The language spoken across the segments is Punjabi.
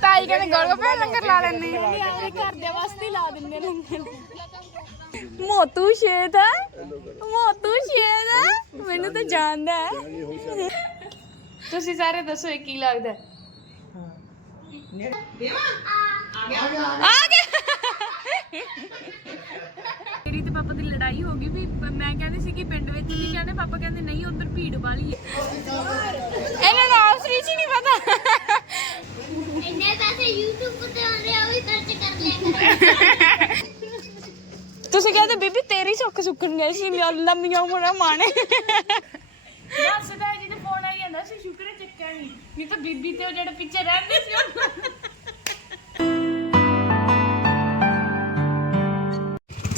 ਤਾਈ ਕਹਿੰਦੇ ਗੋਲਗੱਪੇ ਲੰਗਰ ਲਾ ਲੈਣੇ ਆਪਣੇ ਘਰ ਦੇ ਵਾਸਤੇ ਲਾ ਦਿੰਦੇ ਲੰਗਰ। ਮੋਤੂ ਸ਼ੇਦ ਹੈ ਮੋਤੂ ਸ਼ੇਦ ਹੈ ਮੈਨੂੰ ਤਾਂ ਜਾਣਦਾ ਹੈ। ਤੁਸੀਂ ਸਾਰੇ ਦੱਸੋ ਇਹ ਕੀ ਲੱਗਦਾ ਹੈ? ਆ ਗਿਆ। ਮੇਰੀ ਤੇ ਪਾਪਾ ਦੀ ਲੜਾਈ ਹੋ ਗਈ ਵੀ ਮੈਂ ਕਹਿੰਦੀ ਸੀ ਕਿ ਪਿੰਡ ਵਿੱਚ ਨਹੀਂ ਜਾਣਾ ਪਾਪਾ ਕਹਿੰਦੇ ਨਹੀਂ ਉਧਰ ਭੀੜ ਵਾਲੀ ਹੈ ਇਹਨਾਂ ਦਾ ਆਸ ਰੀਚ ਹੀ ਨਹੀਂ ਪਤਾ ਇੰਨੇ ਪੈਸੇ YouTube ਤੇ ਆਉਂਦੇ ਆ ਉਹ ਵੀ ਖਰਚ ਕਰ ਲਿਆ ਕਰ। ਤੁਸੀਂ ਕਹਿੰਦੇ ਬੀਬੀ ਤੇਰੀ ਸੁੱਖ ਸੁੱਕਣ ਗਏ ਸੀ ਲੰਮੀਆਂ ਉਮਰਾਂ ਮਾਣੇ। ਦੱਸਦਾ ਜੀ ਤੇ ਫੋਨ ਆਈ ਜਾਂਦਾ ਸੀ ਸ਼ੁਕਰ ਹੈ ਚੱਕਿਆ ਨਹੀਂ ਨਹੀਂ ਤਾਂ ਬੀਬੀ ਤੇ ਉਹ ਜਿਹੜੇ ਪਿੱਛੇ ਰਹਿੰਦੇ ਸੀ ਉਹ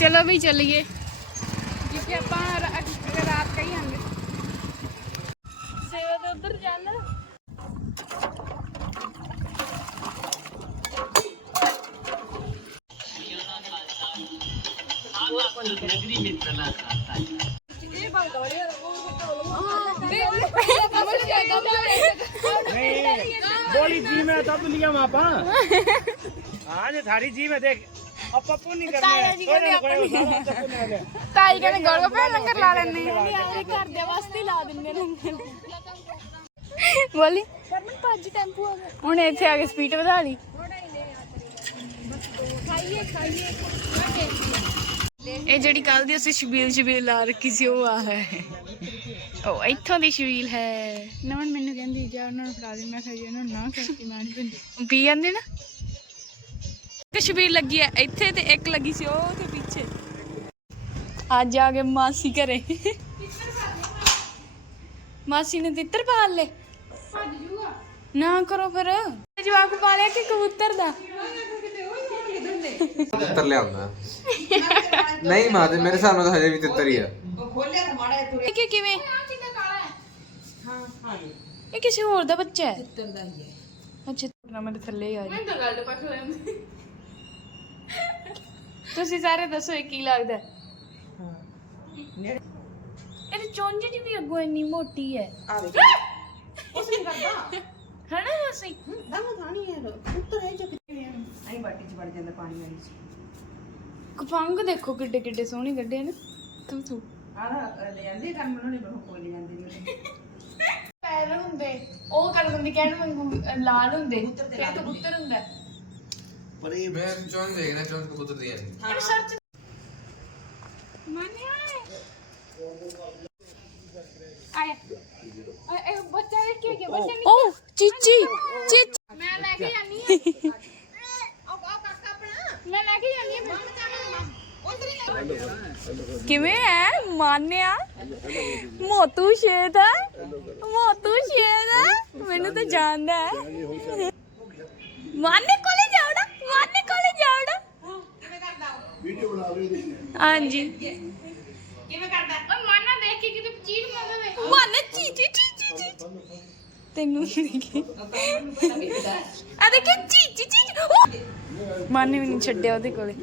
ਚਲੋ ਵੀ ਚੱਲੀਏ। ਜਿੱਥੇ ਆਪਾਂ ਰਾਤ ਕਹੀ ਆਂਗੇ ਸੇਵਾ ਤੇ ਉਧਰ ਜਾਣਾ। बोली जी में तब लिया मापा आज थारी जी में देख अब पप्पू नहीं करना है कोई ना कोई उठाओ, पप्पू नहीं करना है। ਤਾਈ ਕਹਿੰਦੇ ਗੋਲਗੱਪੇ ਲੰਗਰ ਲਾ ਲੈਣੇ ਆਪਣੇ ਘਰ ਦੇ ਵਾਸਤੇ ਲਾ ਦਿੰਦੇ ਲੰਗਰ ਬੋਲੀ ਪਰਮਨ ਭੱਜ ਟੈਂਪੂ ਆ ਗਿਆ ਹੁਣ ਇੱਥੇ ਆ ਕੇ ਸਪੀਡ ਵਧਾ ਲਈ ਖਾਈਏ ਖਾਈਏ ਇਹ ਜਿਹੜੀ ਕੱਲ ਦੀ ਅਸੀਂ ਸ਼ਬੀਲ ਸ਼ਬੀਲ ਲਾ ਰੱਖੀ ਸੀ ਉਹ ਆ ਹੈ। ਉਹ ਇੱਥੋਂ ਦੀ ਸ਼ਬੀਲ ਹੈ। ਨਮਨ ਮੈਨੂੰ ਕਹਿੰਦੀ ਜਾ ਉਹਨਾਂ ਨੂੰ ਫੜਾ ਦੇ। ਮੈਂ ਕਿਹਾ ਜੀ ਉਹਨਾਂ ਨੂੰ ਨਾ ਕਰਤੀ ਮੈਂ ਨਹੀਂ ਪੀਂਦੀ ਪੀ ਜਾਂਦੇ ਨਾ। ਇੱਕ ਸ਼ਬੀਲ ਲੱਗੀ ਹੈ ਇੱਥੇ ਤੇ ਇੱਕ ਲੱਗੀ ਸੀ ਉਹ ਤੇ ਪਿੱਛੇ। ਅੱਜ ਆ ਕੇ ਮਾਸੀ ਘਰੇ। ਮਾਸੀ ਨੇ ਤਿੱਤਰ ਪਾਲ ਲੈ ਨਾ ਕਰੋ ਫਿਰ। ਜਵਾਕ ਪਾਲਿਆ ਕਿ ਕਬੂਤਰ ਦਾ? ਤਿੱਤਰ ਲਿਆਉਂਦਾ। ਨਹੀਂ ਮਾਂ ਤੇ ਮੇਰੇ ਹਿਸਾਬ ਨਾਲ ਤਾਂ ਹਜੇ ਵੀ ਤਿੱਤਰ ਹੀ ਆ। ਇਹ ਕਿ ਕਿਵੇਂ? ਇਹ ਕਿਸੇ ਹੋਰ ਦਾ ਬੱਚਾ ਹੈ? ਅੱਛਾ ਨਾ ਮੇਰੇ ਥੱਲੇ ਹੀ ਆ ਮੈਂ ਤਾਂ ਗੱਲ ਪੱਕ ਲੈਂਦੀ ਤੁਸੀਂ ਸਾਰੇ ਦੱਸੋ ਇਹ ਕੀ ਲੱਗਦਾ ਹੈ? ਇਹਦੀ ਚੁੰਝ ਜੀ ਵੀ ਅੱਗੋਂ ਇੰਨੀ ਮੋਟੀ ਹੈ। ਉਸ ਨਹੀਂ ਕਰਦਾ ਹਣਾ ਅਸੀਂ ਕਪੰਗ ਦੇਖੋ ਕਿੱਡੇ ਕਿੱਡੇ ਸੋਹਣੇ ਕੱਢੇ ਨੇ ਤੂੰ ਤੂੰ ਪੈਰ ਹੁੰਦੇ ਉਹ ਕਰ ਦਿੰਦੀ ਕਹਿਣ ਵਾਂਗੂ ਲਾਲ ਹੁੰਦੇ ਫਿਰ ਕਬੂਤਰ ਹੁੰਦਾ। ਮੈਂ ਚੌਂ ਦੇਖਣਾ ਚੌਂ ਕਬੂਤਰ ਦੀ ਹੈ। ਇਹ ਸਰਚ ਮਾਨਿਆ ਆਇਆ। ਆਏ ਇਹ ਬੱਚਾ ਇਹ ਕੀ ਗਿਆ? ਬੱਚਾ ਨਹੀਂ ਓ ਚੀਚੀ ਚੀਚੀ। ਮੈਂ ਲੈ ਕੇ ਜਾਨੀ ਆ। ਮੈਂ ਲੈ ਕੇ ਜਾਨੀ ਆ ਕਿਵੇਂ ਹੈ ਮਾਨਿਆ? ਮੋਤੂ ਸ਼ੇਦ ਹੈ ਮੋਤੂ ਸ਼ੇਦ ਹੈ ਮੈਨੂੰ ਤਾਂ ਜਾਣਦਾ ਹੈ ਮਾਨੇ ਕੋਲੇ ਜਾਉਣਾ ਮਾਨੇ ਕੋਲੇ ਜਾਉਣਾ ਹਾਂਜੀ। ਕਿਵੇਂ ਕਰਦਾ? ਓ ਮਾਨਾ ਦੇਖ ਕੇ ਕਿਤੇ ਚੀੜ ਮਾਰਦਾ ਮਾਨਾ ਚੀ ਚੀ ਚੀ ਚੀ ਚੀ। ਤੈਨੂੰ ਦੇਖੀ ਆ ਦੇਖੀ ਚੀ ਚੀ ਚੀ ਮਾਨੇ ਵੀ ਨਹੀਂ ਛੱਡਿਆ ਉਹਦੇ ਕੋਲੇ।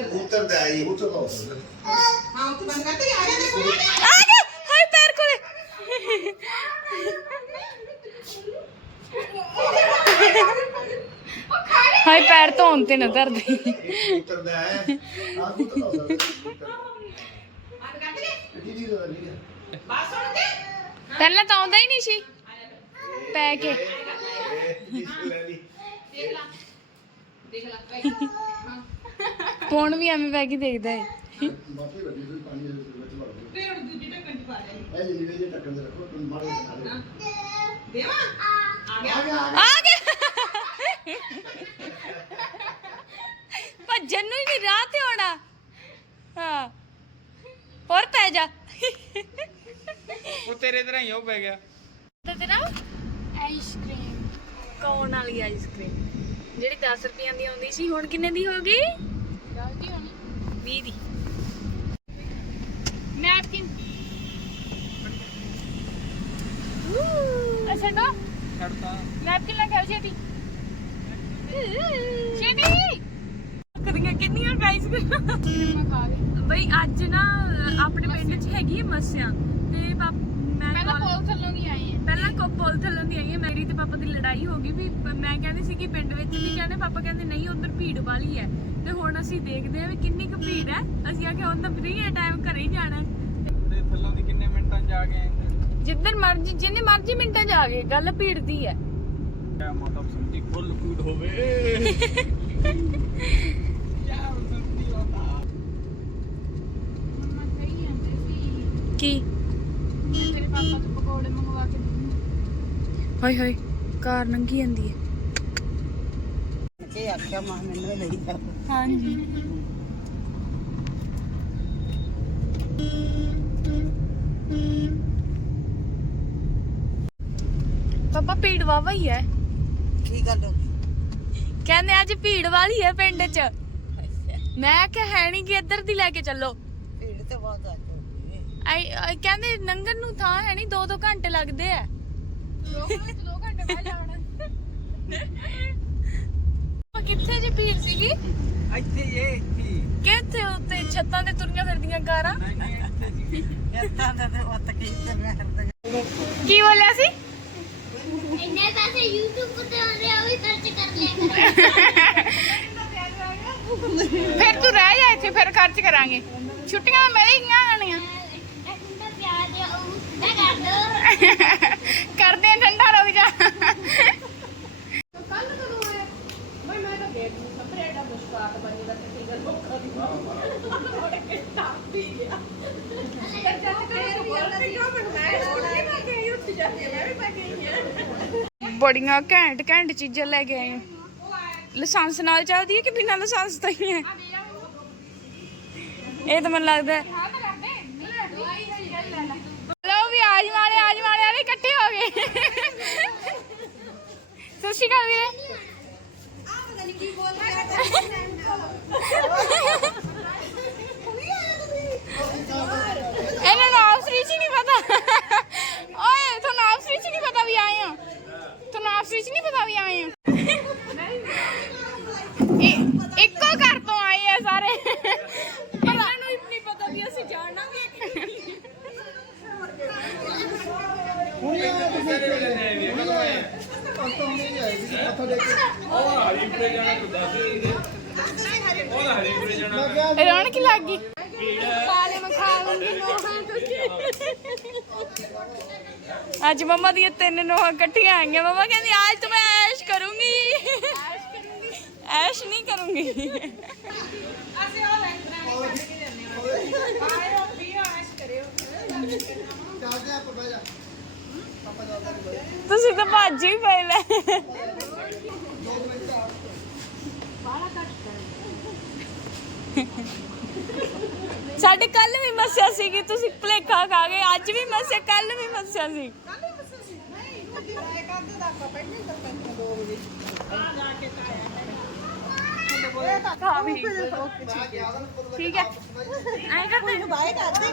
ਕਬੂਤਰ ਤੇ ਆਈ ਕਬੂਤਰ ਦਾ ਹੁੰਦਾ ਆ ਗਿਆ ਹਾਏ ਪੈਰ ਕੋਲੇ। ਹਾਏ ਪੈਰ ਧੋਣ ਤੇ ਨਾ ਧਰਦੇ। ਹੈ। ਆ ਜੀ ਜੀ ਦਾ। ਨਹੀਂ ਪਹਿਲਾਂ ਤਾਂ ਆਉਂਦਾ ਹੀ ਨਹੀਂ ਸੀ। ਪੈ ਕੇ। ਲੈ ਲਈ। ਫੋਨ ਵੀ ਐਵੇਂ ਪੈ ਕੇ ਦੇਖਦਾ ਹੈ। ਬਾਕੀ ਵੱਡੀ ਕੋਈ ਪਾਣੀ ਦੇ ਵਿੱਚ ਵੜ ਗਈ ਫਿਰ ਦੂਜੀ ਢੱਕਣ ਚ ਪਾ ਲੈ ਇਹ ਜਿਹੜੇ ਜੇ ਢੱਕਣ ਤੇ ਰੱਖੋ ਤੁਮ ਮਾਰੇ ਖਾ ਦੇ ਆ ਗਿਆ। ਭੱਜਣ ਨੂੰ ਹੀ ਨਹੀਂ ਰਾਹ ਤੇ ਆਉਣਾ। ਹਾਂ। ਹੋਰ ਪੈ ਜਾ। ਉਹ ਤੇਰੇ ਤਰ੍ਹਾਂ ਹੀ ਉਹ ਪੈ ਗਿਆ। ਤੇ ਤੇਰਾ ਆਈਸਕ੍ਰੀਮ। ਕੌਣ ਵਾਲੀ ਆਈਸਕ੍ਰੀਮ? ਜਿਹੜੀ 10 ਰੁਪਈਆਂ ਦੀ ਆਉਂਦੀ ਸੀ ਹੁਣ ਕਿੰਨੇ ਦੀ ਹੋ ਗਈ? 10 ਦੀ ਹੋਣੀ। 20 ਦੀ। ਨੈਪਕਿਨ। ਅੱਛਾ ਨਾ। ਛੱਡਤਾ। ਨੈਪਕਿਨ ਲੈ ਕੇ ਆਓ ਛੇਤੀ। ਛੇਤੀ। ਕਿੰਨੀਆਂ ਆਈਸਕ੍ਰੀਮ ਬਈ ਅੱਜ ਨਾ ਆਪਣੇ ਪਿੰਡ 'ਚ ਹੈਗੀ ਹੈ ਮੱਸਿਆ। ਤੇ ਪਾਪ ਮੈਂ ਪਹਿਲਾਂ ਕਾਲ- ਪੋਲ ਥੱਲੋਂ ਦੀ ਆਏ ਆ। ਪਹਿਲਾਂ ਕੋ ਪੁੱਲ ਥੱਲੋਂ ਦੀ ਆਈ ਹੈ ਮੇਰੀ ਤੇ ਪਾਪਾ ਦੀ ਲੜਾਈ ਹੋ ਗਈ ਵੀ ਪ- ਮੈਂ ਕਹਿੰਦੀ ਸੀ ਕਿ ਪਿੰਡ ਵਿੱਚ ਵੀ ਕਹਿੰਦੇ ਪਾਪਾ ਕਹਿੰਦੇ ਨਹੀਂ ਉਧਰ ਭੀੜ ਵਾਲੀ ਹੈ ਤੇ ਹੁਣ ਅਸੀਂ ਦੇਖਦੇ ਹਾਂ ਵੀ ਕਿੰਨੀ ਕੁ ਭੀੜ ਹੈ ਅਸੀਂ ਆਖਿਆ ਹੁਣ ਤਾਂ ਫ੍ਰੀ ਹੈ ਟਾਈਮ ਘਰੇ ਹੀ ਜਾਣਾ ਹੈ। ਤੇ ਥੱਲੋਂ ਦੀ ਕਿੰਨੇ ਮਿੰਟਾਂ ਚ ਆ ਗਏ ਜਿੱਧਰ ਮਰਜ਼ੀ ਜਿੰਨੇ ਮਰਜ਼ੀ ਮਿੰਟਾਂ 'ਚ ਆ ਗਏ ਗੱਲ ਭੀੜ ਦੀ ਹੈ ਕਿਆ ਮਤਲਬ ਸਮਝੀ ਫੁੱਲ ਫੂਡ ਹੋਵੇ ਮੰਮਾ ਕਹੀ ਜਾਂਦੇ ਸੀ ਕੀ ਤੇਰੇ ਪਾਪਾ ਤੋਂ ਪਕੌੜੇ ਮੰਗਵਾ ਕੇ ਦੇ ਹਾਏ ਹਾਏ ਕਾਰ ਨੰਗੀ ਜਾਂਦੀ ਹੈ ਕੇ ਆਖਿਆ ਮਾਂ ਮੈਨੂੰ ਲਈ ਜਾ ਹਾਂਜੀ। ਪਾਪਾ ਭੀੜ ਵਾਵਾ ਹੀ ਹੈ। ਕੀ ਗੱਲ ਹੋ ਕਹਿੰਦੇ ਅੱਜ ਭੀੜ ਵਾਲੀ ਹੈ ਪਿੰਡ 'ਚ। ਮੈਂ ਕਿਹਾ ਹੈ ਨਹੀਂ ਕਿ ਇੱਧਰ ਦੀ ਲੈ ਕੇ ਚੱਲੋ। ਭੀੜ ਤੇ ਬਹੁਤ ਆ ਆਈ ਕਹਿੰਦੇ ਨੰਗਨ ਨੂੰ ਥਾਂ ਹੈ ਨਹੀਂ 2-2 ਘੰਟੇ ਲੱਗਦੇ ਆ। 2 ਘੰਟੇ ਬਾਅਦ ਜਾਣਾ ਉਹ ਕਿੱਥੇ ਜੇ ਭੀੜ ਸੀਗੀ? ਇੱਥੇ ਇਹ ਇੱਥੇ ਕਿੱਥੇ ਉੱਤੇ ਛੱਤਾਂ ਤੇ ਤੁਰੀਆਂ ਫਿਰਦੀਆਂ ਕਾਰਾਂ ਇੱਦਾਂ ਦਾ ਤੇ ਉੱਤ ਕੀ ਤੇ ਮੈਂ ਕੀ ਬੋਲਿਆ ਸੀ? ਇੰਨੇ ਪੈਸੇ YouTube ਤੇ ਆਉਂਦੇ ਆ ਉਹ ਵੀ ਖਰਚ ਕਰ ਲਿਆ ਕਰੋ ਫਿਰ ਤੂੰ ਰਹਿ ਜਾ ਇੱਥੇ ਫਿਰ ਖਰਚ ਕਰਾਂਗੇ। ਛੁੱਟੀਆਂ ਮਿਲ ਗਈਆਂ ਆਣੀਆਂ ਇੱਕ ਹੁੰਦਾ ਪਿਆਜ ਆ ਉਹ ਮੈਂ ਕਰ ਦੋ। ਕਰਦੇ ਆਂ ਠੰਡਾ ਰੁਕ ਜਾ। ਬੜੀਆਂ ਘੈਂਟ ਘੈਂਟ ਚੀਜ਼ਾਂ ਲੈ ਕੇ ਆਏ ਲਾਇਸੈਂਸ ਨਾਲ ਚੱਲਦੀ ਹੈ ਕਿ ਬਿਨਾਂ ਲਾਇਸੈਂਸ ਤੋਂ ਹੀ ਹੈ ਇਹ ਤਾਂ ਮੈਨੂੰ ਲੱਗਦਾ ਹੈ। ਆਜ ਵਾਲੇ ਆਜ ਵਾਲੇ ਵਾਲੇ ਇਕੱਠੇ ਹੋ ਗਏ। ਸਤਿ ਸ਼੍ਰੀ ਅਕਾਲ ਵੀਰੇ। ਇਹਨਾਂ ਨੂੰ ਆਪਸ ਵਿੱਚ ਨਹੀਂ ਪਤਾ। ਓਏ, ਤੁਹਾਨੂੰ ਆਪਸ ਵਿੱਚ ਨਹੀਂ ਪਤਾ ਵੀ ਆਏ ਹੋ। ਤੁਹਾਨੂੰ ਆਪਸ ਵਿੱਚ ਨਹੀਂ ਪਤਾ ਵੀ ਆਏ ਹੋ ਇਹ- ਇੱਕੋ ਘਰ ਤੋਂ ਆਏ ਆ ਸਾਰੇ ਇਹਨਾਂ ਨੂੰ ਨਹੀਂ ਪਤਾ ਵੀ ਅਸੀਂ ਜਾਣਨਾ ਵੀ ਰੌਣਕ ਲੱਗ ਗਈ। ਕਾਲੇ ਮਖਾ ਲੂੰਗੀ ਨੋਹਾਂ ਤੁਸੀਂ ਅੱਜ ਮਮਾ ਦੀਆਂ ਤਿੰਨ ਨੋਹਾਂ ਇਕੱਠੀਆਂ ਆਈਆਂ ਮਮਾ ਕਹਿੰਦੀ, ਅੱਜ ਤਾਂ ਮੈਂ ਐਸ਼ ਕਰੂੰਗੀ। ਐਸ਼ ਨਹੀਂ ਕਰੂੰਗੀ। ਤੁਸੀਂ ਤਾਂ ਭੱਜ ਹੀ ਪਏ ਲੈ। ਸਾਡੇ ਕੱਲ ਵੀ ਮੱਸਿਆ ਸੀਗੀ ਤੁਸੀਂ ਭਲੇਖਾ ਖਾ ਗਏ ਅੱਜ ਵੀ ਮੱਸਿਆ ਕੱਲ ਵੀ ਮੱਸਿਆ ਸੀ। ਖਾ ਵੀ ਠੀਕ ਹੈ। ਐਂ ਕਰਦੇ ਬਾਏ ਕਰਦੇ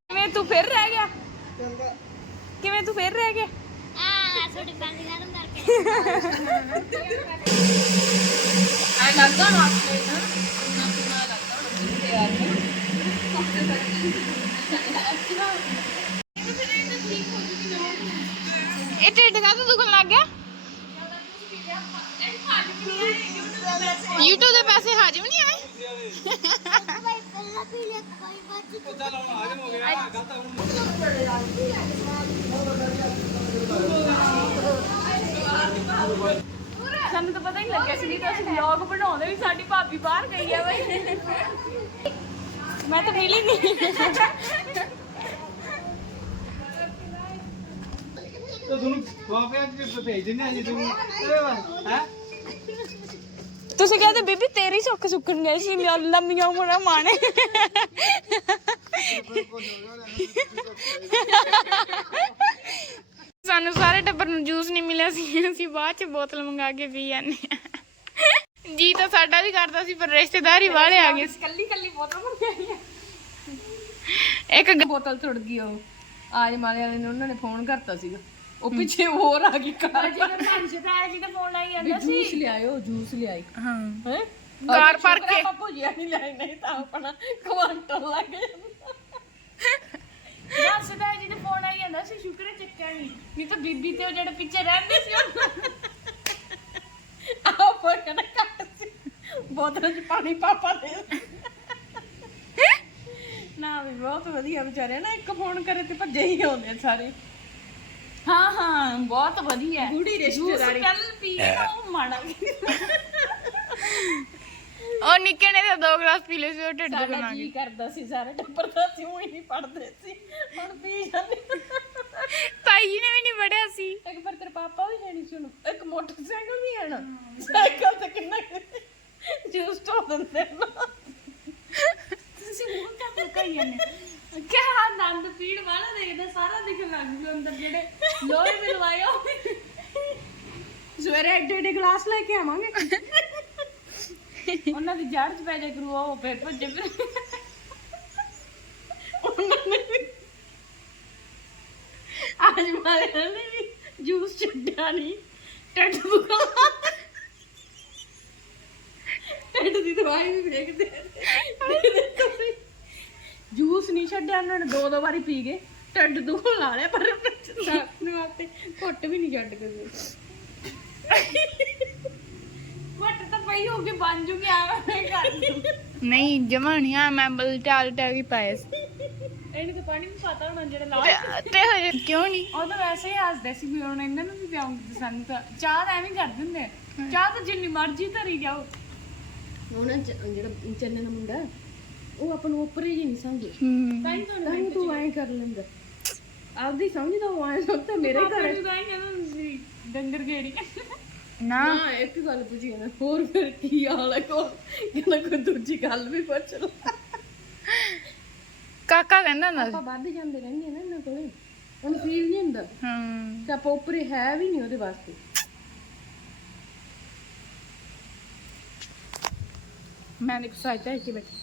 ਕਿਵੇਂ ਤੂੰ ਫਿਰ ਰਹਿ ਗਿਆ? ਕਿਵੇਂ ਤੂੰ ਫਿਰ ਰਹਿ ਗਿਆ? ਆ ਥੋੜੀ ਬੰਦ ਗਰਮ ਕਰਕੇ। ਇਹ ਢਿੱਡ ਕਾ ਦੁਖਣ ਲੱਗ ਗਿਆ YouTube ਦੇ ਪੈਸੇ ਹਾਜ਼ਮ ਨਹੀਂ ਆਏ ਭਾਈ ਪਹਿਲਾਂ ਪੀ ਲਿਆ ਕੋਈ ਬਾਤ ਸਾਨੂੰ ਤਾਂ ਪਤਾ ਹੀ ਨਹੀਂ ਲੱਗਿਆ ਸੀ ਨਹੀਂ ਤਾਂ ਅਸੀਂ ਵਲੌਗ ਬਣਾਉਂਦੇ ਵੀ ਸਾਡੀ ਭਾਬੀ ਬਾਹਰ ਗਈ ਆ ਬਈ ਮੈਂ ਤਾਂ ਮਿਲੀ ਨਹੀਂ ਤਾਂ ਤੁਹਾਨੂੰ ਖਵਾਪਿਆ ਕਿ ਭੇਜ ਦਿੰਦੇ ਆ ਜੀ ਤੁਹਾਨੂੰ ਹੈ ਤੁਸੀਂ ਕਹਿੰਦੇ ਬੀਬੀ ਤੇਰੀ ਸੁੱਖ ਸੁੱਕਣ ਗਈ ਸੀ ਲੰਮੀਆਂ ਉਮਰਾਂ ਮਾਣੇ ਸਾਨੂੰ ਸਾਰੇ ਟੱਬਰ ਨੂੰ ਜੂਸ ਨਹੀਂ ਮਿਲਿਆ ਸੀ ਅਸੀਂ ਬਾਅਦ ਚ ਬੋਤਲ ਮੰਗਾ ਕੇ ਪੀ ਜਾਂਦੇ ਆ ਜੀ ਤਾਂ ਸਾਡਾ ਵੀ ਕਰਦਾ ਸੀ ਪਰ ਰਿਸ਼ਤੇਦਾਰ ਹੀ ਵਾਲੇ ਆ ਗਏ ਸੀ। ਕੱਲੀ ਕੱਲੀ ਬੋਤਲ ਭਰ ਕੇ ਆਈ ਇੱਕ ਗ- ਬੋਤਲ ਥੁੜ ਗਈ ਉਹ। ਆਜ ਮਾਲੇ ਵਾਲੇ ਨੇ ਉਹਨਾਂ ਨੇ ਫੋਨ ਕਰਤਾ ਸੀਗਾ। ਉਹ ਪਿੱਛੇ ਹੋਰ ਆ ਗਈ ਕਾਰ ਤੁਹਾਨੂੰ ਸ਼ਿਕਾਇਤ ਜੀ ਦਾ ਫੋਨ ਲਾਈ ਜਾਂਦਾ ਜੂਸ ਲਿਆਇਓ ਜੂਸ ਲਿਆਈ। ਹਾਂ। ਹੈ? ਕਾਰ ਭਰ ਕੇ। ਆਪਾਂ ਭੁਜਿਆ ਨਹੀਂ ਲੈ ਨਹੀਂ ਤਾਂ ਆਪਣਾ ਕੁਆਂਟਲ ਲੱਗ ਜਾਂਦਾ। ਦੱਸਦਾ ਜਿਹਦੇ ਫੋਨ ਆਈ ਜਾਂਦਾ ਸੀ ਸ਼ੁਕਰ ਹੈ ਚੱਕਿਆ ਨਹੀਂ ਨਹੀਂ ਤਾਂ ਬੀਬੀ ਤੇ ਉਹ ਜਿਹੜੇ ਪਿੱਛੇ ਰਹਿੰਦੇ ਸੀ ਉਹ ਆਪਾਂ ਕਹਿੰਦਾ ਘੱਟ ਸੀ। ਬੋਤਲ 'ਚ ਪਾਣੀ ਪਾਪਾ ਦੇ। ਨਾ ਵੀ ਬਹੁਤ ਵਧੀਆ ਵਿਚਾਰੇ ਨਾ ਇੱਕ ਫੋਨ ਕਰੇ ਤੇ ਭੱਜੇ ਹੀ ਆਉਂਦੇ ਸਾਰੇ। ਹਾਂ ਹਾਂ ਬਹੁਤ ਵਧੀਆ। ਗੂੜੀ ਰਿਸ਼ਤੇਦਾਰੀ। ਕੱਲ ਪੀ ਉਹ ਮਾੜਾ ਉਹ ਨਿੱਕੇ ਨੇ ਤਾਂ ਦੋ ਗਲਾਸ ਪੀ ਲਏ ਸੀ ਉਹ ਢਿੱਡ ਸਾਡਾ ਦੁਖਣਾ ਜੀ ਕਰਦਾ ਸੀ ਸਾਰੇ ਟੱਬਰ ਦਾ ਸੀ ਉਹ ਹੀ ਨਹੀਂ ਪੜਦੇ ਸੀ। ਹੁਣ ਪੀ ਜਾਂਦੇ ਤਾਈ ਜੀ ਨੇ ਵੀ ਨਹੀਂ ਪੜਿਆ ਸੀ। ਇੱਕ ਵਾਰ ਤੇਰੇ ਪਾਪਾ ਵੀ ਹੈ ਨਹੀਂ ਸੁਣ ਇੱਕ ਮੋਟਰਸਾਈਕਲ ਵੀ ਹੈ ਨਾ ਸਾਈਕਲ ਤੇ ਕਿੰਨਾ ਜੂਸ ਤੋਂ ਦਿੰਦੇ ਨਾ। ਤੁਸੀਂ ਮੂੰਹ ਤੇ ਮੁਕਾਈ ਜਾਂਦੇ ਕਿਆ ਆਨੰਦ ਪੀੜ ਵਾਲਾ ਦੇਖਦਾ ਸਾਰਾ ਦਿਖਣ ਲੱਗ ਗਿਆ ਅੰਦਰ ਜਿਹੜੇ ਲੋਹੇ ਦੇ ਲਵਾਏ ਉਹ ਸਵੇਰੇ ਐਡੇ ਐਡੇ ਗਲਾਸ ਲੈ ਕੇ ਆਵਾਂਗੇ। ਉਹਨਾਂ ਦੀ ਜੜ ਚ ਪੈ ਜਾ ਕਰੂ ਉਹ ਫਿਰ ਭੱਜੇ ਫਿਰ। ਉਹਨਾਂ ਨੇ ਵੀ ਅੱਜ ਮਾਰੇ ਨੇ ਵੀ, ਜੂਸ ਛੱਡਿਆ ਨਹੀਂ। ਟੱਟ ਬੁਖਾ ਟੱਟ ਦੀ ਦਵਾਈ ਵੀ ਵੇਖਦੇ ਜੂਸ ਨਹੀਂ ਛੱਡਿਆ, ਉਹਨਾਂ ਨੇ ਦੋ ਦੋ ਵਾਰੀ ਪੀ ਗਏ। ਟੱਟ ਦੁਖਣ ਲਾ ਲਿਆ, ਪਰ ਆਪਣੇ ਵਾਸਤੇ ਘੁੱਟ ਵੀ ਨਹੀਂ ਛੱਡ ਕਰਦੇ ਪਈ ਹੋ ਕੇ ਬਣ ਜੂਗੀ ਆਵੇਂ ਕਰ ਦੂੰ। ਨਹੀਂ ਜਮਾ ਨਹੀਂ ਆ ਮੈਂ ਬਲ ਟਾਲ ਟਾਲ ਹੀ ਪਾਇਆ ਸੀ। ਇਹਨੂੰ ਤਾਂ ਪਾਣੀ ਵੀ ਪਤਾ ਹੋਣਾ ਜਿਹੜਾ ਲਾ ਤੇ- ਤੇ ਹਜੇ ਕਿਉਂ ਨਹੀਂ? ਉਹ ਤਾਂ ਵੈਸੇ ਹੀ ਹੱਸਦੇ ਸੀ ਵੀ ਹੁਣ ਇਹਨਾਂ ਨੂੰ ਵੀ ਪਿਆਉਂਗੇ ਸਾਨੂੰ ਤਾਂ। ਚਾਹ ਤਾਂ ਐਵੇਂ ਹੀ ਕਰ ਦਿੰਦੇ। ਆ। ਚਾਹ ਤਾਂ ਜਿੰਨੀ ਮਰਜ਼ੀ ਧਰੀ ਜਾਓ। ਉਹਨਾਂ ਜਿਹੜਾ ਚੰਨੇ ਦਾ ਮੁੰਡਾ ਉਹ ਆਪਾਂ ਨੂੰ ਉੱਪਰ ਹੀ ਨਹੀਂ ਸਮਝੇ ਹੂੰ। ਤਾਂ ਹੀ ਤੁਹਾਨੂੰ ਤੂੰ ਐਂ ਕਰ ਲੈਂਦਾ। ਆਪਦੀ ਸਮਝਦਾ ਉਹ ਐਂ ਸੋਚਦਾ ਮੇਰੇ ਘਰ ਤੂੰ ਤਾਂ ਐਂ ਕਹਿੰਦਾ ਸੀ ਡੰਗਰ ਗੇੜੀ। ਨਾ। ਹਾਂ ਇੱਕ ਗੱਲ ਪੁੱਛੀ ਨਾ ਹੋਰ ਫਿਰ ਕੀ ਹਾਲ ਹੈ ਕੋ ਕਹਿੰਦਾ ਕੋਈ ਦੂਜੀ ਗੱਲ ਵੀ ਪੁੱਛ ਲਓ ਕਾਕਾ ਕਹਿੰਦਾ ਹੁੰਦਾ ਸੀ। ਆਪਾਂ ਵੱਧ ਜਾਂਦੇ ਰਹਿੰਦੇ ਨਾ ਇਹਨਾਂ ਕੋਲੇ। ਉਹਨੂੰ ਫੀਲ ਨਹੀਂ ਹੁੰਦਾ। ਹਾਂ। ਤੇ ਆਪਾਂ ਉੱਪਰੇ ਹੈ ਵੀ ਨਹੀਂ ਉਹਦੇ ਵਾਸਤੇ। ਮੈਂ ਦੇਖੋ ਸਾਈਡ ਤੇ ਬੈਠੀ।